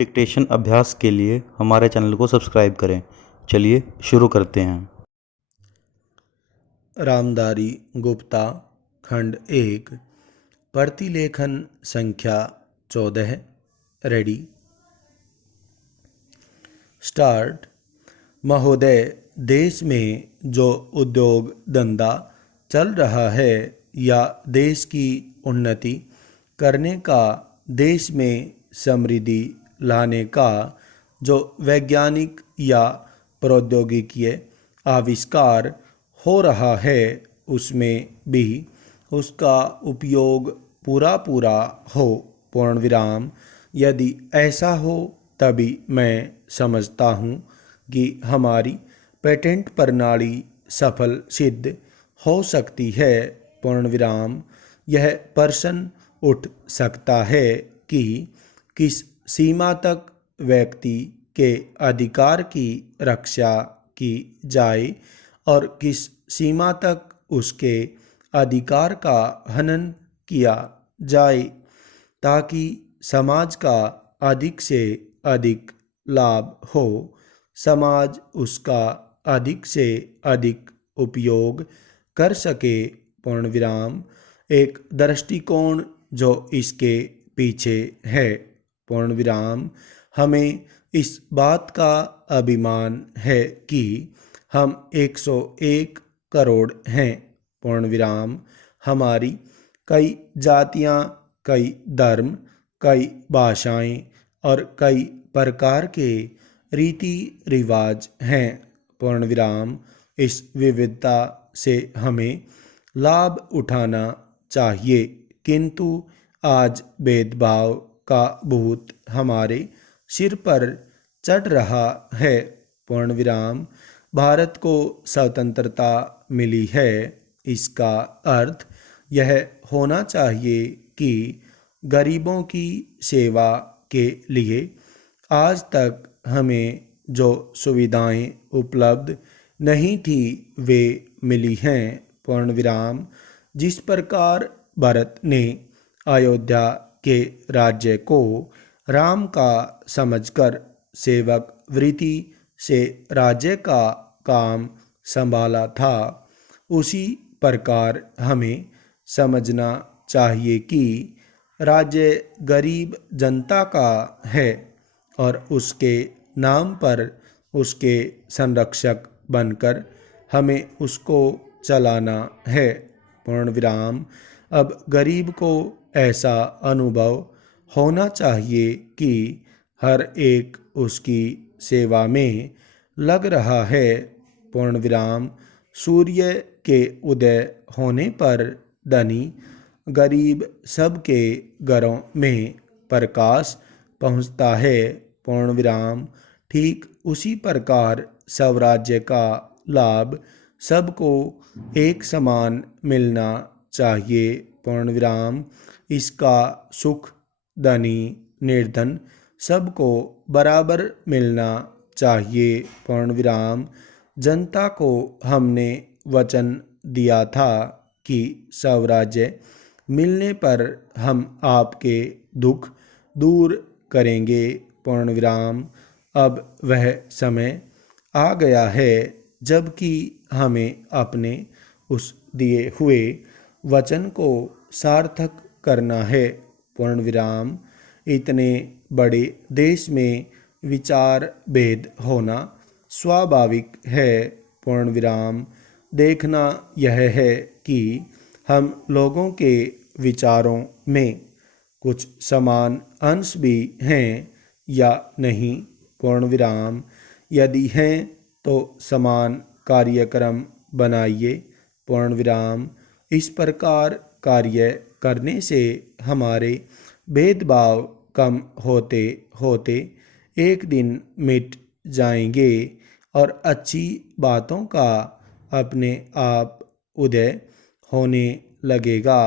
Dictation अभ्यास के लिए हमारे चैनल को सब्सक्राइब करें। चलिए शुरू करते हैं। रामधारी गुप्ता खंड 1 प्रतिलेखन संख्या 14। Ready start. महोदय, देश में जो उद्योग धंधा चल रहा है या देश की उन्नति करने का, देश में समृद्धि लाने का जो वैज्ञानिक या प्रौद्योगिकीय आविष्कार हो रहा है, उसमें भी उसका उपयोग पूरा पूरा हो। पूर्ण विराम। यदि ऐसा हो तभी मैं समझता हूँ कि हमारी पेटेंट प्रणाली सफल सिद्ध हो सकती है। पूर्ण विराम। यह प्रश्न उठ सकता है कि किस सीमा तक व्यक्ति के अधिकार की रक्षा की जाए और किस सीमा तक उसके अधिकार का हनन किया जाए, ताकि समाज का अधिक से अधिक लाभ हो, समाज उसका अधिक से अधिक उपयोग कर सके। पूर्ण विराम। एक दृष्टिकोण जो इसके पीछे है। पूर्ण विराम। हमें इस बात का अभिमान है कि हम 101 करोड़ हैं। पूर्ण विराम। हमारी कई जातियाँ, कई धर्म, कई भाषाएं और कई प्रकार के रीति रिवाज हैं। पूर्ण विराम। इस विविधता से हमें लाभ उठाना चाहिए, किंतु आज भेदभाव का भूत हमारे सिर पर चढ़ रहा है। पूर्ण विराम। भारत को स्वतंत्रता मिली है, इसका अर्थ यह होना चाहिए कि गरीबों की सेवा के लिए आज तक हमें जो सुविधाएं उपलब्ध नहीं थी वे मिली हैं। पूर्ण विराम। जिस प्रकार भरत ने अयोध्या के राज्य को राम का समझकर सेवक वृत्ति से राज्य का काम संभाला था, उसी प्रकार हमें समझना चाहिए कि राज्य गरीब जनता का है और उसके नाम पर उसके संरक्षक बनकर हमें उसको चलाना है। पूर्ण विराम। अब गरीब को ऐसा अनुभव होना चाहिए कि हर एक उसकी सेवा में लग रहा है। पूर्ण विराम। सूर्य के उदय होने पर धनी गरीब सबके घरों में प्रकाश पहुँचता है। पूर्ण विराम। ठीक उसी प्रकार स्वराज्य का लाभ सबको एक समान मिलना चाहिए। पूर्ण विराम। इसका सुख धनी निर्धन सबको बराबर मिलना चाहिए। पूर्ण विराम। जनता को हमने वचन दिया था कि स्वराज्य मिलने पर हम आपके दुख दूर करेंगे। पूर्ण विराम। अब वह समय आ गया है जबकि हमें अपने उस दिए हुए वचन को सार्थक करना है। पूर्ण विराम। इतने बड़े देश में विचार भेद होना स्वाभाविक है। पूर्ण विराम। देखना यह है कि हम लोगों के विचारों में कुछ समान अंश भी हैं या नहीं। पूर्ण विराम। यदि हैं तो समान कार्यक्रम बनाइए। पूर्ण विराम। इस प्रकार कार्य करने से हमारे भेदभाव कम होते होते एक दिन मिट जाएंगे और अच्छी बातों का अपने आप उदय होने लगेगा।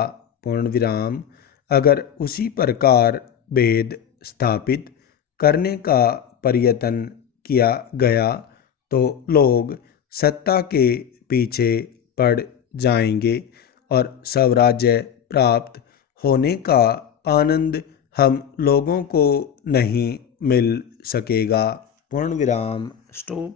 पूर्ण विराम। अगर उसी प्रकार भेद स्थापित करने का प्रयत्न किया गया तो लोग सत्ता के पीछे पड़ जाएंगे और स्वराज्य प्राप्त होने का आनंद हम लोगों को नहीं मिल सकेगा। पूर्ण विराम। स्टॉप।